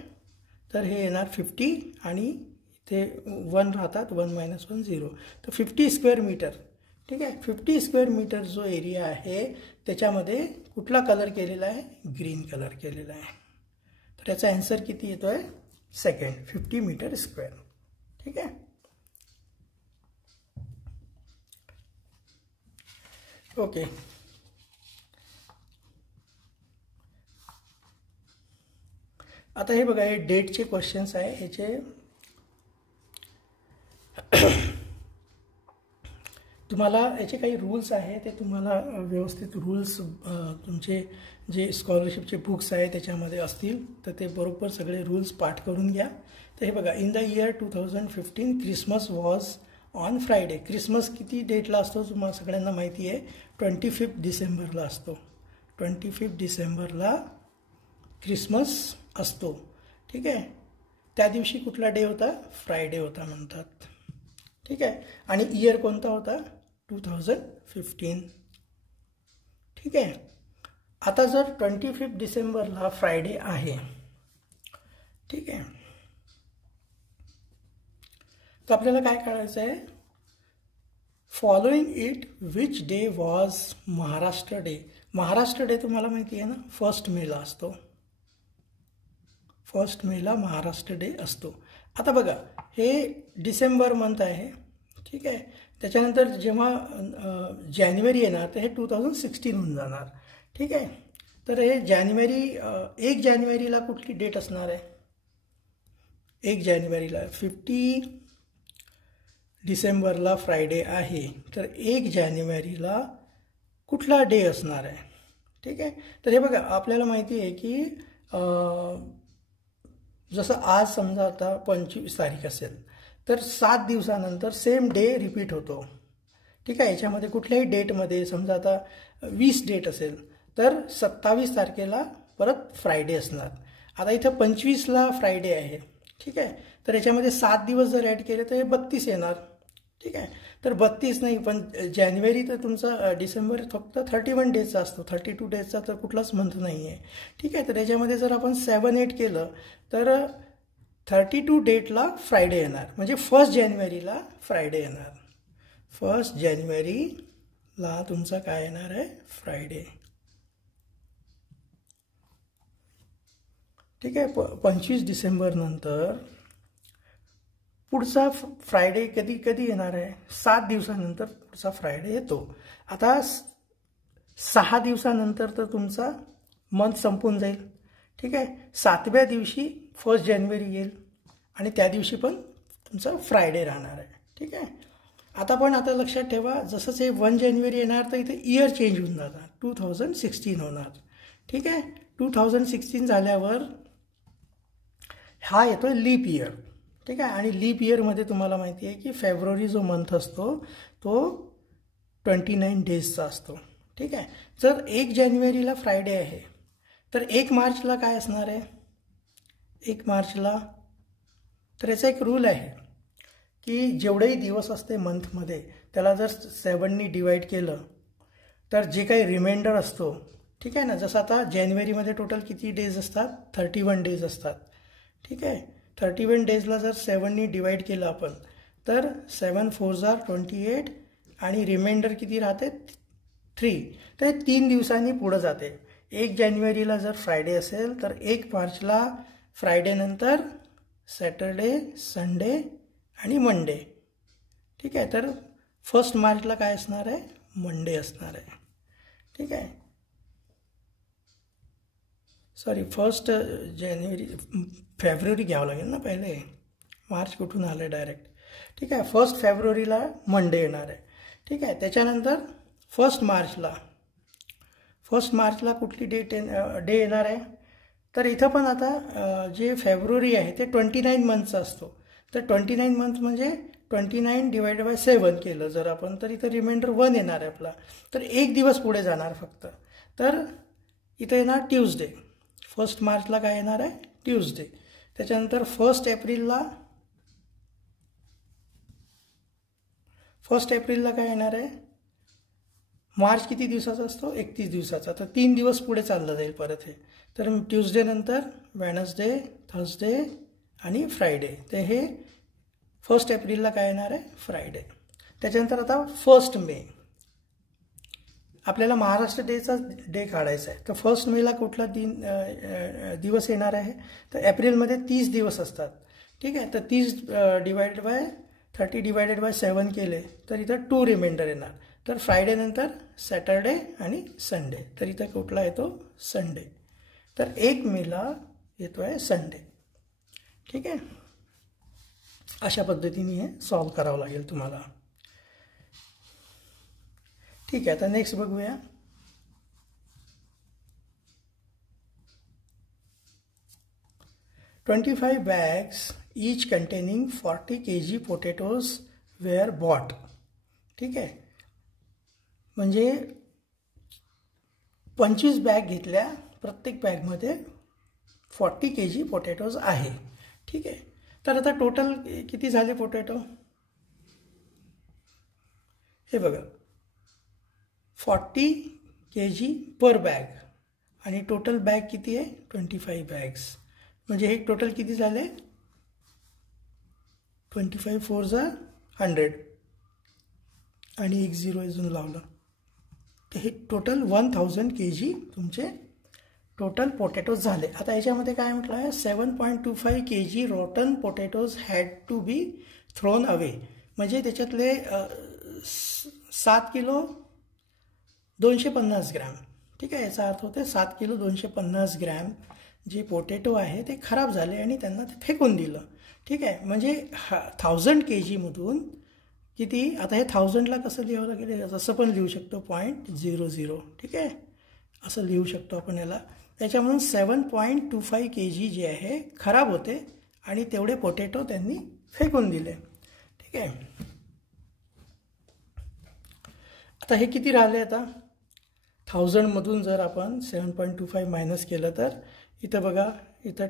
तर हे येणार 50 आणि इथे 1 राहतात 1 - 1 0. तर 50 स्क्वेअर मीटर. ठीक आहे, 50 स्क्वेअर मीटर जो एरिया आहे त्याच्यामध्ये कुठला कलर केलेला आहे ग्रीन कलर केलेला आहे. तर याचा आन्सर किती येतो आहे सेकंड 50 मीटर स्क्वेअर. ठीक आहे, ओके. आता हे बघा हे डेटचे क्वेश्चन्स आहे. ह्याचे तुम्हाला याचे काही रूल्स आहे ते तुम्हाला व्यवस्थित रूल्स तुमचे जे स्कॉलरशिपचे बुक्स आहे त्याच्यामध्ये असतील तर ते बरोबर सगळे रूल्स पाठ करून घ्या. तर हे बघा in the year 2015 Christmas was on Friday. Christmas किती डेटला असतो तुम्हाला सगळ्यांना माहिती आहे 25 डिसेंबरला असतो. 25 डिसेंबरला क्रिसमस असतो. ठीक आहे, त्या दिवशी कुठला डे होता फ्रायडे होता म्हणतात. ठीक आहे, आणि इयर कोणता होता 2015. ठीक आहे, आता जर 25 डिसेंबरला फ्रायडे आहे ठीक आहे तर आपल्याला काय करायचं आहे following it which day was Maharashtra day. Maharashtra day तुम्हाला माहिती आहे ना 1 मेला असतो. 1 मेला महाराष्ट्र डे असतो. आता बघा हे डिसेंबर मंथ आहे. ठीक आहे, त्याच्यानंतर जेव्हा जानेवारी येणार तर हे 2016 होऊन जाणार. ठीक आहे, तर हे जानेवारी 1 जानेवारीला कुठली डेट असणार आहे 1 जानेवारीला 50 डिसेंबरला फ्रायडे आहे तर 1 जानेवारीला कुठला डे असणार आहे. ठीक आहे, तर हे बघा आपल्याला माहिती आहे की जसं आज समजा आता 25 तारीख असेल तर 7 दिवसानंतर सेम डे रिपीट होतो. ठीक आहे, याच्यामध्ये कुठल्याही डेटमध्ये समजा आता 20 डेट असेल तर 27 तारखेला परत फ्रायडे असणार. आता इथं 25ला फ्रायडे आहे. ठीक आहे, तर याच्यामध्ये 7 दिवस जर ॲड केले तर हे 32 येणार. ठीक आहे, तर 32 नाही पण जानेवारी तर तुमचा डिसेंबर फक्त 31 डेजचा असतो 32 डेजचा तर कुठलाच मंथ नाही आहे. ठीक आहे, तर याच्यामध्ये जर आपण 7-8 केलं तर 32 डेटला फ्रायडे येणार म्हणजे 1 जानेवारीला फ्रायडे येणार. 1 जानेवारीला तुमचा काय येणार आहे फ्रायडे. ठीक आहे, 25 डिसेंबर नंतर पुढचा फ्रायडे कधी कधी येणार आहे 7 दिवसानंतर पुढचा फ्रायडे येतो. आता 6 दिवसानंतर तर तुमचा मंथ संपून जाईल. ठीक आहे, 7व्या दिवशी 1 जानेवारी येईल आणि त्या दिवशी पण तुमचा फ्रायडे राहणार आहे. ठीक आहे, आता लक्षात ठेवा जसंच हे 1 जानेवारी येणार तर इथे इयर चेंज होऊन जाणार 2016 होणार. ठीक आहे, 2016 झाल्यावर हा येतो लीप इयर. ठीक आहे, आणि लीप इयरमध्ये तुम्हाला माहिती आहे की फेब्रुवारी जो मंथ असतो तो 29 डेजचा असतो. ठीक आहे, जर 1 जानेवारीला फ्रायडे आहे तर 1 मार्चला काय असणार आहे 1 मार्चला तर याचा एक रूल आहे की जेवढेही दिवस असते मंथमध्ये त्याला जर 7नी डिवाईड केलं तर जे काही रिमाइंडर असतो ठीक आहे ना जसं आता जानेवारीमध्ये टोटल किती डेज असतात 31 डेज असतात. ठीक आहे, 31 डेजला जर 7नी डिवाईड केलं आपण तर 7 4 28 आणि रिमाइंडर किती राहते 3 तर 3 दिवसांनी पुढं जाते. 1 जानेवारीला जर फ्रायडे असेल तर 1 मार्चला फ्रायडे नंतर सॅटरडे संडे आणि मंडे. ठीक आहे, तर 1 मार्चला काय असणार आहे मंडे असणार आहे. ठीक आहे, सॉरी 1 जानेवारी फेब्रुवारी घ्यावं लागेल ना पहिले, मार्च कुठून आलं आहे डायरेक्ट. ठीक आहे, 1 फेब्रुवारीला मंडे येणार आहे. ठीक आहे, त्याच्यानंतर 1 मार्चला कुठली डे येणार आहे, तर इथं पण आता जे फेब्रुवारी आहे ते 29 मंथचा असतो. तर 29 मंथ म्हणजे 29 डिवायडेड बाय 7 केलं जर आपण, तर इथं रिमाइंडर 1 येणार आहे आपला. तर 1 दिवस पुढे जाणार फक्त. तर इथं येणार ट्यूजडे. 1 मार्चला काय येणार आहे, ट्यूजडे. त्याच्यानंतर 1 एप्रिलला काय येणार आहे, मार्च किती दिवसाचा असतो, 31 दिवसाचा. तर 3 दिवस पुढे चाललं जाईल परत हे. तर ट्यूजडे नंतर वेनसडे, थर्सडे आणि फ्रायडे. तर हे 1 एप्रिलला काय येणार आहे, फ्रायडे. त्याच्यानंतर आता 1 मे आपल्याला महाराष्ट्र डेचा डे काढायचा आहे. तर 1 मेला कुठला दिवस येणार आहे, तर एप्रिलमध्ये 30 दिवस असतात. ठीक आहे, तर 30 डिवायडेड बाय 30 डिवायडेड बाय 7 केले तर इथं 2 रिमाइंडर येणार. तर फ्रायडे नंतर सॅटरडे आणि संडे. तर इथं कुठला येतो, संडे. तर 1 मेला येतो आहे संडे. ठीक आहे, अशा पद्धतीने हे सॉल्व करावं लागेल तुम्हाला. ठीक आहे, आता नेक्स्ट बघूया. "25 bags each containing 40 kg potatoes were bought." ठीक आहे, म्हणजे 25 बॅग घेतल्या, प्रत्येक बॅगमध्ये 40 kg पोटॅटोज आहे. ठीक आहे, तर आता टोटल किती झाले पोटॅटो, हे बघा, 40 kg पर बॅग आणि टोटल बॅग किती आहे, 25 बॅग्स. म्हणजे हे टोटल किती झाले, 25 4 जा 100 आणि 1 0 अजून लावलं. तर हे टोटल 1000 kg तुमचे टोटल पोटॅटोज झाले. आता याच्यामध्ये काय म्हटलं आहे, 7.25 kg rotten potatoes had to be thrown away. म्हणजे त्याच्यातले 7 किलो 250 ग्रॅम. ठीक आहे, याचा अर्थ होते 7 किलो 250 ग्रॅम जे पोटॅटो आहे ते खराब झाले आणि त्यांना ते फेकून दिलं. ठीक आहे, म्हणजे 1000 kgमधून किती, आता हे 1000ला कसं लिहावं लागेल, जसं पण लिहू शकतो 0.00. ठीक आहे, असं लिहू शकतो आपण याला. त्याच्यामधून 7.25 kg जे आहे खराब होते आणि तेवढे पोटॅटो त्यांनी फेकून दिले. ठीक आहे, आता हे किती राहिले, आता 1000मधून जर आपण 7.25 मायनस केलं तर इथं बघा, इथं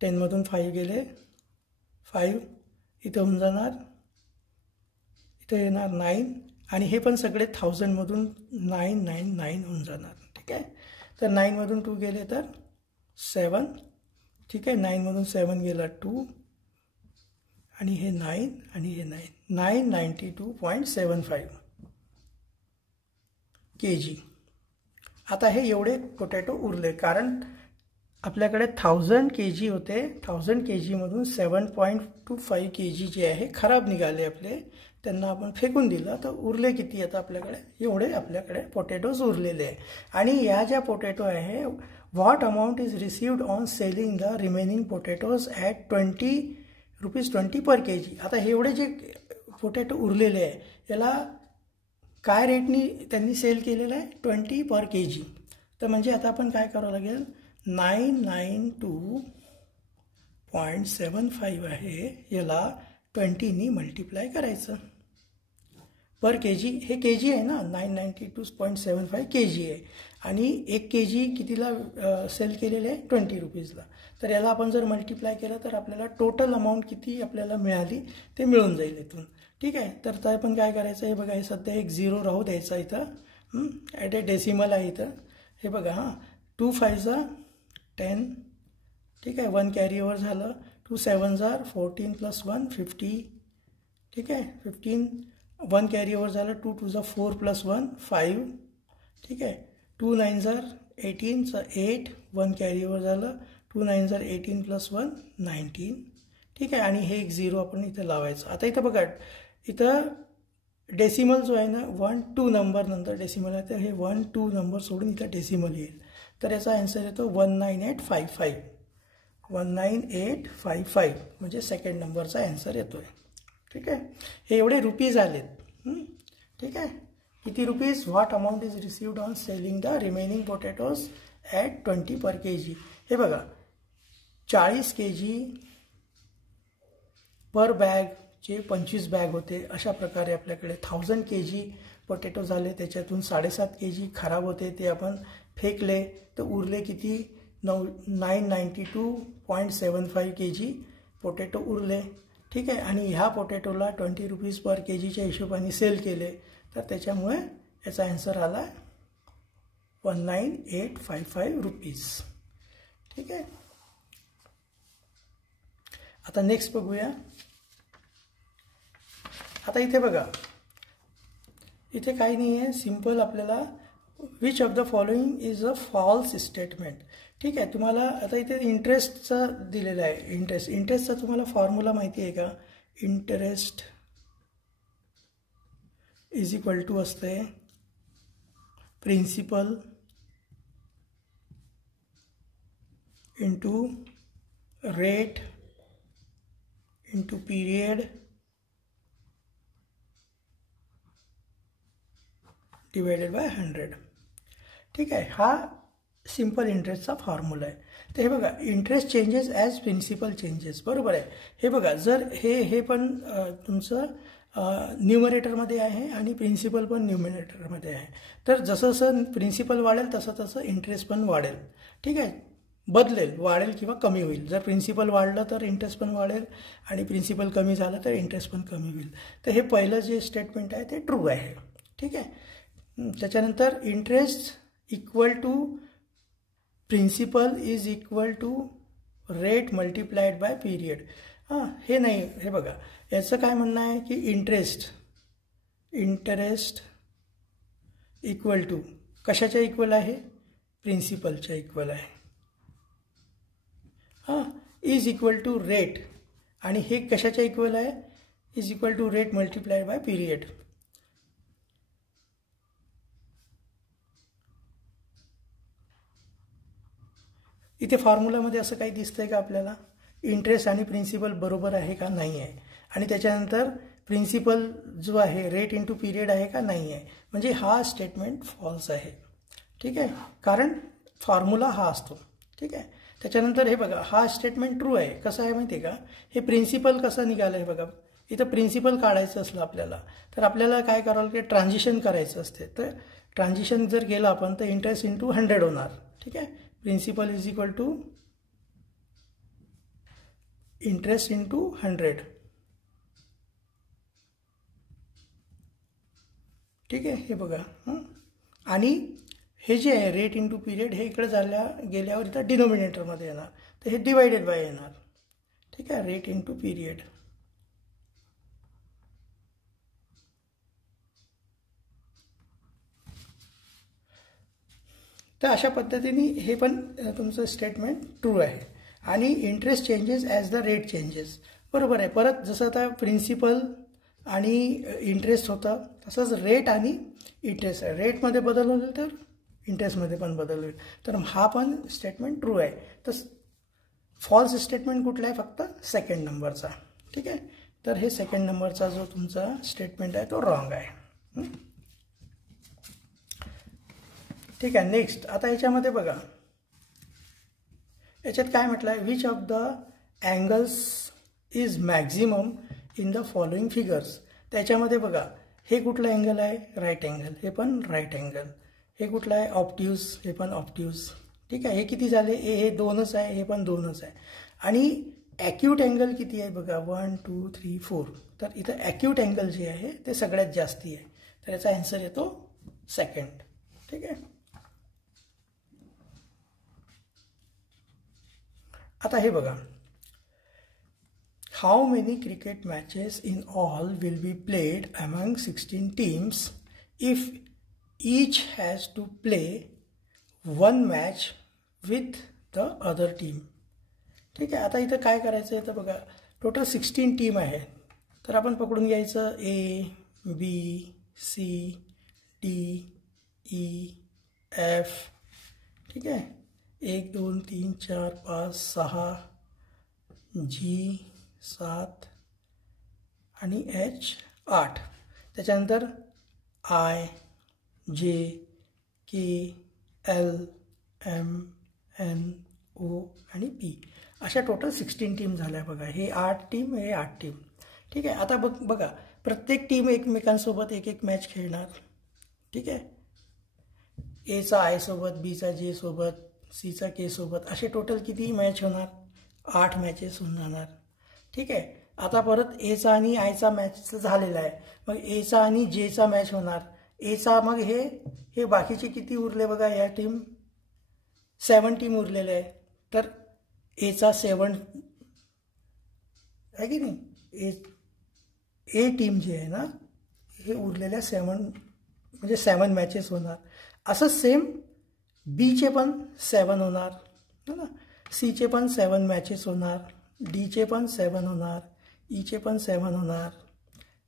10मधून 5 गेले, 5 इथं होऊन जाणार, इथं येणार 9 आणि हे पण सगळे 1000मधून 999 होऊन जाणार. ठीक आहे, तर 9मधून 2 गेले तर 7. ठीक आहे, 9मधून 7 गेला 2 आणि हे 9 आणि हे 9, 992.75 kg. आता हे एवढे पोटॅटो उरले, कारण आपल्याकडे 1000 kg होते. 1000 kgमधून 7.25 kg जे आहे खराब निघाले आपले, त्यांना आपण फेकून दिलं. तर उरले किती, आता आपल्याकडे एवढे आपल्याकडे पोटॅटोज उरलेले आहे. आणि या ज्या पोटॅटो आहे, what amount is received on selling the remaining potatoes at 20 rupees 20 per kg. आता हे एवढे जे पोटॅटो उरलेले आहे याला काय रेटनी त्यांनी सेल केलेलं आहे, 20 पर kg. तर म्हणजे आता आपण काय करावं लागेल, 992.75 आहे, याला 20नी मल्टिप्लाय करायचं पर kg. हे kg आहे ना, 992.75 kg आहे आणि 1 kg कितीला सेल केलेले आहे, 20 रुपीजला. तर याला आपण जर मल्टिप्लाय केलं तर आपल्याला टोटल अमाऊंट किती आपल्याला मिळाली ते मिळून जाईल इथून. ठीक आहे, तर आपण काय करायचं, हे बघा, हे सध्या 1 0 राहू द्यायचा इथं, ॲट ए डेसिमल आहे इथं. हे बघा, 2 5 जा 10. ठीक आहे, 1 कॅरी ओव्हर झालं, 2 7 जा 14 + 1 50. ठीक आहे, 15, 1 कॅरी ओव्हर झालं, 2 2 जा 4 + 1 5. ठीक आहे, 2 9 जा 18 8, 1 कॅरी ओव्हर झालं, 2 9 जा 18 + 1 19. ठीक आहे, आणि हे 1 0 आपण इथं लावायचं. आता इथं बघा, इथं डेसिमल जो आहे ना, 1 2 नंबर नंतर डेसिमल आहे, तर हे 1 2 नंबर सोडून इथं डेसिमल येईल. तर याचा आन्सर येतो 19855. 19855 म्हणजे सेकंड नंबरचा आन्सर येतो आहे. ठीक आहे, हे एवढे रुपीज आलेत. ठीक आहे, किती rupees? What amount is received on selling the remaining potatoes at 20 per kg. हे बघा, 40 kg पर बॅगचे 25 बॅग होते. अशा प्रकारे आपल्याकडे 1000 kg पोटॅटो झाले. त्याच्यातून 7.5 kg खराब होते, ते आपण फेकले. तर उरले किती? 992.75 kg पोटॅटो उरले. ठीक आहे, आणि ह्या पोटॅटोला 20 रुपीज पर kgच्या हिशोबाने सेल केले. तर त्याच्यामुळे याचा आन्सर आला 19855 रुपीज. ठीक आहे, आता नेक्स्ट बघूया. आता इथे बघा, इथे काही नाही आहे, सिंपल आपल्याला which of the following is a false statement. ठीक आहे, तुम्हाला आता इथे इंटरेस्टचं दिलेलं आहे. इंटरेस्टचा तुम्हाला फॉर्म्युला माहिती आहे का? इंटरेस्ट इज इक्वल टू असते principal into rate into period divided by 100. ठीक आहे, हा सिंपल इंटरेस्टचा फॉर्म्युला आहे. तर हे बघा, interest changes as principal changes. बरोबर आहे. हे बघा, जर हे पण तुमचं न्यूमरेटरमध्ये आहे आणि प्रिन्सिपल पण न्यूमिनेटरमध्ये आहे. तर जसं जसं प्रिन्सिपल वाढेल तसं तसं इंटरेस्ट पण वाढेल. ठीक आहे, बदलेल, वाढेल किंवा कमी होईल. जर प्रिन्सिपल वाढलं तर इंटरेस्ट पण वाढेल आणि प्रिन्सिपल कमी झालं तर इंटरेस्ट पण कमी होईल. तर हे पहिलं जे स्टेटमेंट आहे ते ट्रू आहे. ठीक आहे, त्याच्यानंतर interest equal to principal is equal to rate multiplied by period. हे नाही, हे बघा, याचं काय म्हणणं आहे की इंटरेस्ट इक्वल टू कशाच्या इक्वल आहे? प्रिन्सिपलच्या इक्वल आहे. इज इक्वल टू रेट, आणि हे कशाच्या इक्वल आहे? Is equal to rate multiplied by period. इथे फॉर्म्युलामध्ये असं काही दिसतंय का आपल्याला? इंटरेस्ट आणि प्रिन्सिपल बरोबर आहे का? नाही आहे. आणि त्याच्यानंतर प्रिन्सिपल जो आहे रेट इंटू पीरियड आहे का? नाही आहे. म्हणजे हा स्टेटमेंट फॉल्स आहे. ठीक आहे, कारण फॉर्म्युला हा असतो. ठीक आहे, त्याच्यानंतर हे बघा, हा स्टेटमेंट ट्रू आहे. कसं आहे माहिती आहे का? हे प्रिन्सिपल कसं निघालं आहे बघा. इथं प्रिन्सिपल काढायचं असलं आपल्याला तर आपल्याला काय करावं लागेल? ट्रान्झिशन करायचं असते. तर ट्रान्झिशन जर केलं आपण तर इंटरेस्ट इंटू 100 होणार. ठीक आहे, principal is equal to interest into 100. ठीक आहे, हे बघा. आणि हे जे आहे रेट इंटू पीरियड हे इकडे गेल्यावर इथं डिनोमिनेटरमध्ये येणार. तर हे डिवायडेड बाय येणार. ठीक आहे, रेट इंटू पीरियड. तर अशा पद्धतीने हे पण तुमचं स्टेटमेंट ट्रू आहे. आणि interest changes as the rate changes. बरोबर आहे. परत जसं आता प्रिन्सिपल आणि इंटरेस्ट होता तसंच रेट आणि इंटरेस्ट आहे. रेटमध्ये बदल होईल तर इंटरेस्टमध्ये पण बदल होईल. तर हा पण स्टेटमेंट ट्रू आहे. तर फॉल्स स्टेटमेंट कुठला आहे? फक्त सेकंड नंबरचा. ठीक आहे, तर हे सेकंड नंबरचा जो तुमचा स्टेटमेंट आहे तो रॉंग आहे. ठीक आहे, नेक्स्ट. आता याच्यामध्ये बघा, याच्यात काय म्हटलं आहे? Which of the angles is maximum in the following figures. त्याच्यामध्ये बघा, हे कुठलं अँगल आहे? Right angle. हे पण राईट अँगल. हे कुठलं आहे? ऑप्ट्यूज. हे पण ऑप्ट्यूज. ठीक आहे, हे किती झाले? हे 2च आहे, हे पण 2च आहे. आणि ॲक्यूट अँगल किती आहे बघा? 1 2 3 4. तर इथं ॲक्यूट अँगल जे आहे ते सगळ्यात जास्ती आहे. तर याचा आन्सर येतो सेकंड. ठीक आहे, आता हे बघा, how many cricket matches in all will be played among 16 teams if each has to play 1 match with the other team. ठीक आहे, आता इथं काय करायचं आहे? तर बघा, टोटल 16 टीम आहे. तर आपण पकडून घ्यायचं A B C D E F ठीक आहे. 1 2 3 4 5 6 G 7 आणि H 8. त्याच्यानंतर I J K L M N O आणि P अशा टोटल 16 टीम झाल्या बघा. हे 8 टीम, हे 8 टीम. ठीक आहे. आता बघा प्रत्येक टीम एकमेकांसोबत एक एक मॅच खेळणार. ठीक आहे. एचा आय सोबत, बीचा जे सोबत, सीचा के सोबत असे टोटल किती मॅच होणार? 8 मॅचेस होणार. ठीक आहे. आता परत एचा आणि आयचा मॅच झालेला आहे. मग एचा आणि जेचा मॅच होणार. एचा मग हे बाकीचे किती उरले बघा. या टीम 7 टीम उरलेले आहे. तर एचा 7 आहे की नाही. ए टीम जे आहे ना हे उरलेल्या 7 म्हणजे 7 मॅचेस होणार. असं सेम बीचे पण 7 होणार है ना. सीचे पण 7 मॅचेस होणार. डीचे पण 7 होणार. ईचे पण 7 होणार.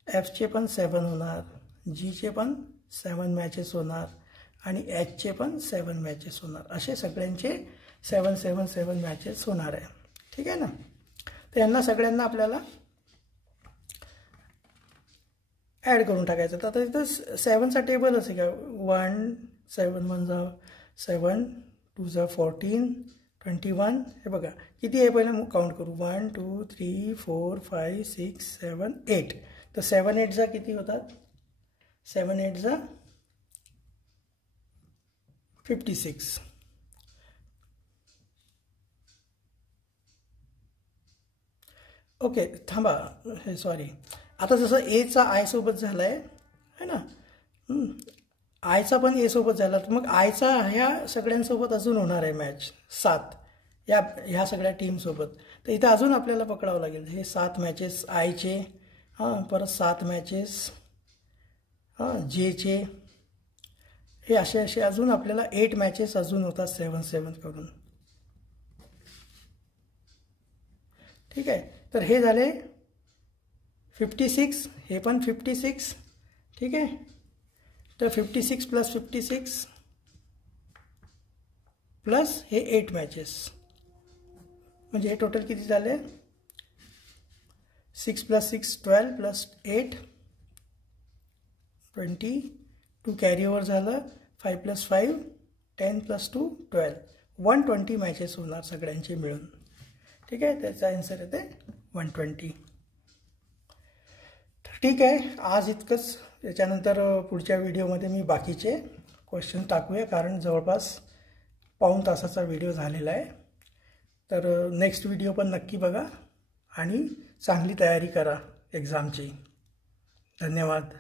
एफचे पण 7 होणार. जीचे पण 7 मॅचेस होणार आणि एचचे पण 7 मॅचेस होणार. असे सगळ्यांचे 7 7 7 मॅचेस होणार आहे. ठीक आहे ना. तर यांना सगळ्यांना आपल्याला ॲड करून टाकायचं. तर आता इथं 7चा टेबलच आहे का. 1 7 1 7 2 14 21. हे बघा किती आहे पहिलं काउंट करू. 1 2 3 4 5 6 7 8. तर 7 8 जा किती होतात. 7 8 जा 56. ओके थांबा. हे सॉरी. आता जसं एचा आय सोबत झाला आहे ना. आयचा पण ए सोबत झाला. तर मग आयचा ह्या सगळ्यांसोबत अजून होणार आहे मॅच 7 ह्या सगळ्या टीमसोबत. तर इथं अजून आपल्याला पकडावं लागेल. हे 7 मॅचेस आयचे. परत 7 मॅचेस जेचे. हे असे अजून आपल्याला 8 मॅचेस अजून होतात 7 7 करून. ठीक आहे. तर हे झाले 56. हे पण 56. ठीक आहे. तर 56 + 56 प्लस हे 8 मॅचेस म्हणजे हे टोटल किती झाले. 6 + 6 12 + 8 22 कॅरी ओव्हर झालं. 5 + 5 10 + 2 12. 120 मॅचेस होणार सगळ्यांचे मिळून. ठीक आहे. त्याचा आन्सर येते 120. ठीक आहे. आज इतकंच. त्याच्यानंतर पुढच्या व्हिडिओमध्ये मी बाकीचे क्वेश्चन टाकूया कारण जवळपास पाऊण तासाचा व्हिडिओ झालेला आहे. तर नेक्स्ट व्हिडिओ पण नक्की बघा आणि चांगली तयारी करा एक्झामची. धन्यवाद.